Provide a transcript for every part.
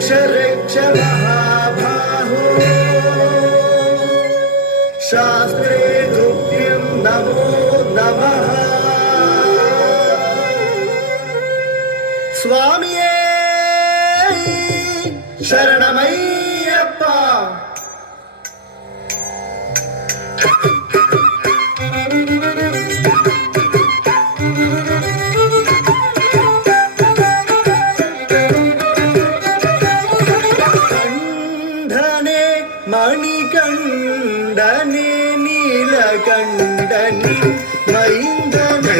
रक्ष महाबाहो शास्त्रे तुभ्यं नमो नमः स्वामिये शरणमय्यप्पा मणिकण्डने नीलकण्डने मैन्दने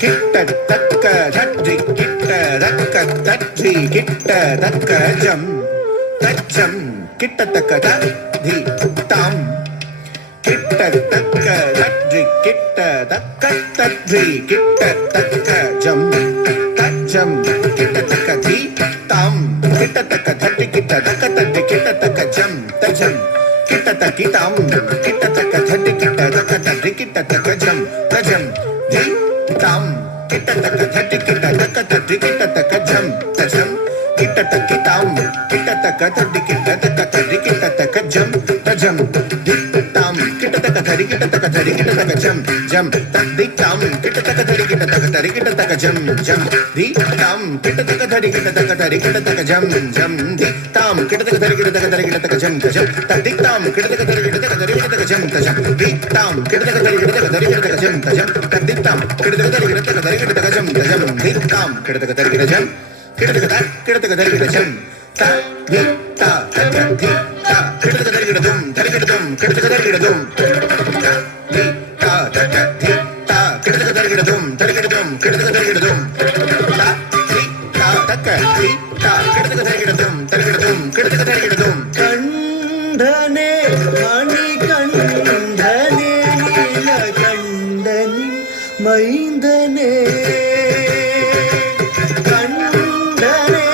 किट्ट तक्क धट्रि किट्ट रक्क तट्रि किट्ट तक्क जम तज्जम किट्ट तक्क धि ताम किट्ट तक्क धट्रि किट्ट तक्क तट्रि किट्ट तक्क जम तज्जम किट्ट तक्क धि ताम किट्ट तक्क धट्रि किट्ट तक्क तट्रि किट्ट तक्क जम तज्जम किट्ट तक्की ताम किट्ट तक्क धट्रि किट्ट तक्क तट्रि किट्ट तक्क जम तज्जम धि ताम किट्ट तक्क धट्रि किट्ट तक्क तट्रि किट्ट तक्क जम तजम किट्ट तक्की ताम किट्ट तक्क धट्रि किट्ट तक्क तट्रि किट्ट तक्क जम तजम धि ताम किट्ट तक्क धरि किट्ट तक्क धरि किट्ट तक्क जम जम तद्धि ताम किट्ट तक्क धरि किट्ट तक्क धरि किट्ट तक्क जम जम धि ताम किट्ट तक्क धरि किट्ट तक्क धरि किट्ट तक्क जम जम धि ताम किट्ट तक्क धरि किट्ट तक्क धरि किट्ट तक्क जम तजम तद्धि ताम किट्ट तक्क धरि किट्ट तक्क धरि किट्ट तक्क जम तजम धि ताम किट्ट तक्क धरि किट्ट तक्क धरि किट्ट तक्क जम तजम तद्धि ताम किट्ट तक्क धरि किट्ट तक्क धरि किट्ट तक्क जम तजम धि ताम किट्ट तक्क धरि किट्ट जम किट्ट तक्क धरि किट्ट जम ता धि ता तक्क धि ता किट्ट तक्क धरि किट्ट दुम धरि किट्ट दुम किट्ट तक्क धरि किट्ट दुम ता धि ता तक्क धि ता किट्ट तक्क धरि किट्ट दुम धरि किट्ट दुम किट्ट तक्क धरि किट्ट दुम ता धि ता तक्क धि ता किट्ट तक्क धरि किट्ट दुम धरि किट्ट दुम किट्ट तक्क धरि किट्ट दुम कंडने मणिकण्डने नीलकण्डने मैन्दने कंडने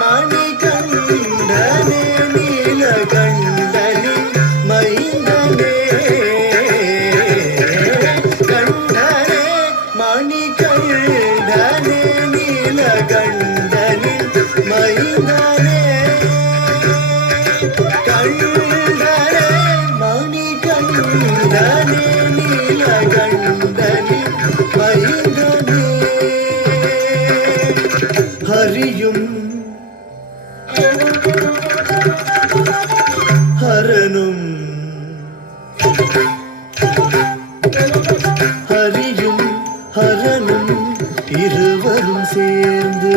मणिकण्डने नीलकण्डने मैन्दने कंडने मणिकण्डने नीलकण्डने मैन्दने कंडने मणिकण्डने नीलकण्डने मैन्दने हरियुं हरनुं हरियुं हरनुं இருவரும் சேர்ந்து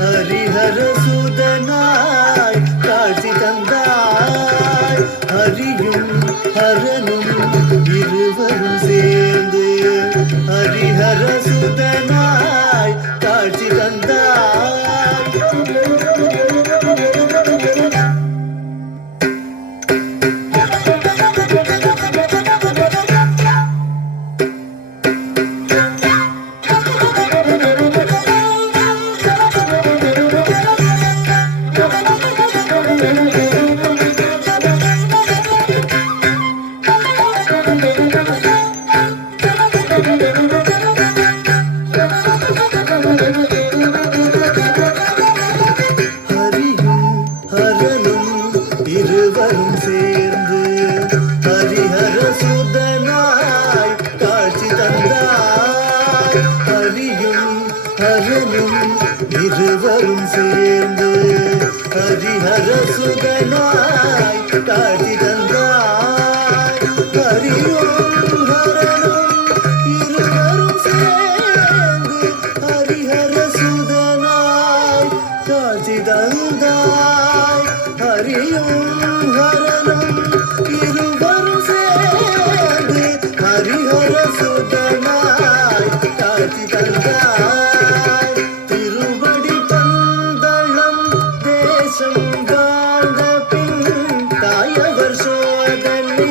ஹரிஹர சுதனாய் காட்சி தந்தாய் ஹரியும் ஹரனும் இருவரும் சேர்ந்து ஹரிஹர சுதனாய் காட்சி தந்தாய் இருவரும் சேர்ந்து ஹரிஹர சுதனாய் காட்சி தந்தாய் ஹரியும் ஹரனும் இருவரும் சேர்ந்து ஹரிஹர சுதனாய் காட்சி தந்தாய் ஹரியும் ஹரனும் இருவரும் சேர்ந்து ஹரிஹர சுதனாய் காட்சி தந்தாய் ஹரியும் ஹரனும் இருவரும் சேர்ந்து ஹரிஹர சுதனாய் காட்சி தந்தாய் திருவடி பந்தளம் தேசம் வாழ்ந்த பின் தாயவர் சோதனை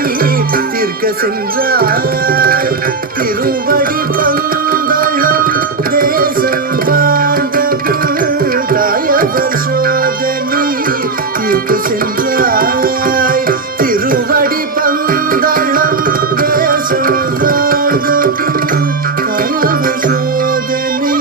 தீர்க்க சென்றாய் திருவடி பந்தளம் தேசம் வாழ்ந்த பின் தாயவர் சோதனை தீர்க்க சென்றாய் திருவடி பந்தளம் தேசம் வாழ்ந்த பின் தாயவர் சோதனை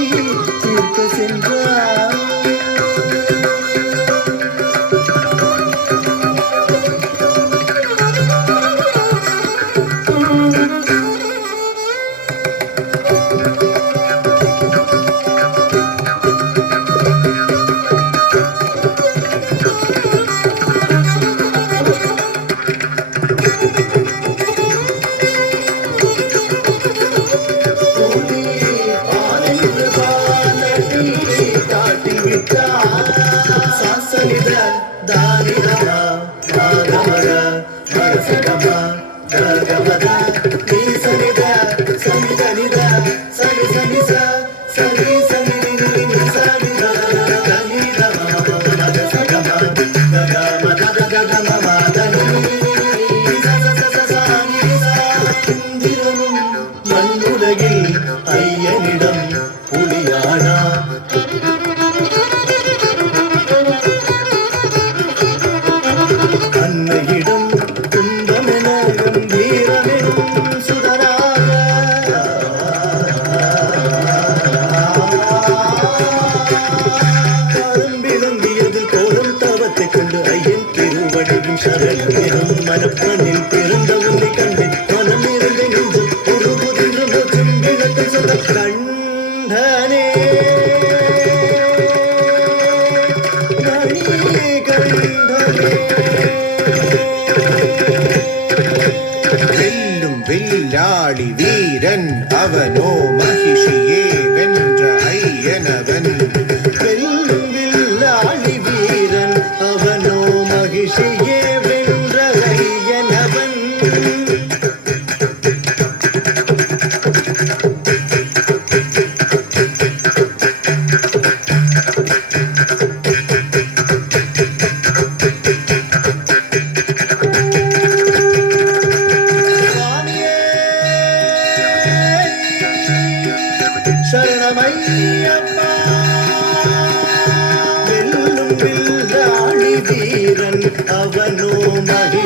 மமர மரசகமா ககமத நீ சனித சனிதனித சனி சனி ச சனி சனி நினி சனித தனித மம மரசகமா ககமத ககமம தனி இந்திரனும் மண்ணுலகில் ஐயனிடம் புலியானா அன்னையிடம் துன்பமென கம்பீரமெனும் சுடராக விளங்கியது கோலம் தவத்தை கண்டு ஐயன் திருவடியும் சரணம் மனப்பனில் பிறந்த உன்னை கண்டு மனம் இருந்த நெஞ்சும் ஒரு புதின்ற மோற்றும் விளக்கம் சொல்ல கண்டனே வெல்லும் வில்லாளி வீரன் அவனோ மகிஷியே வென்ற ஐயனவன் வெல்லும் வில்லாளி வீரன் அவனோ மகிஷியே வென்ற ஐயனவன் சரணமையப்பா வெல்லும் வில்லாளி வீரன் அவனோ மகி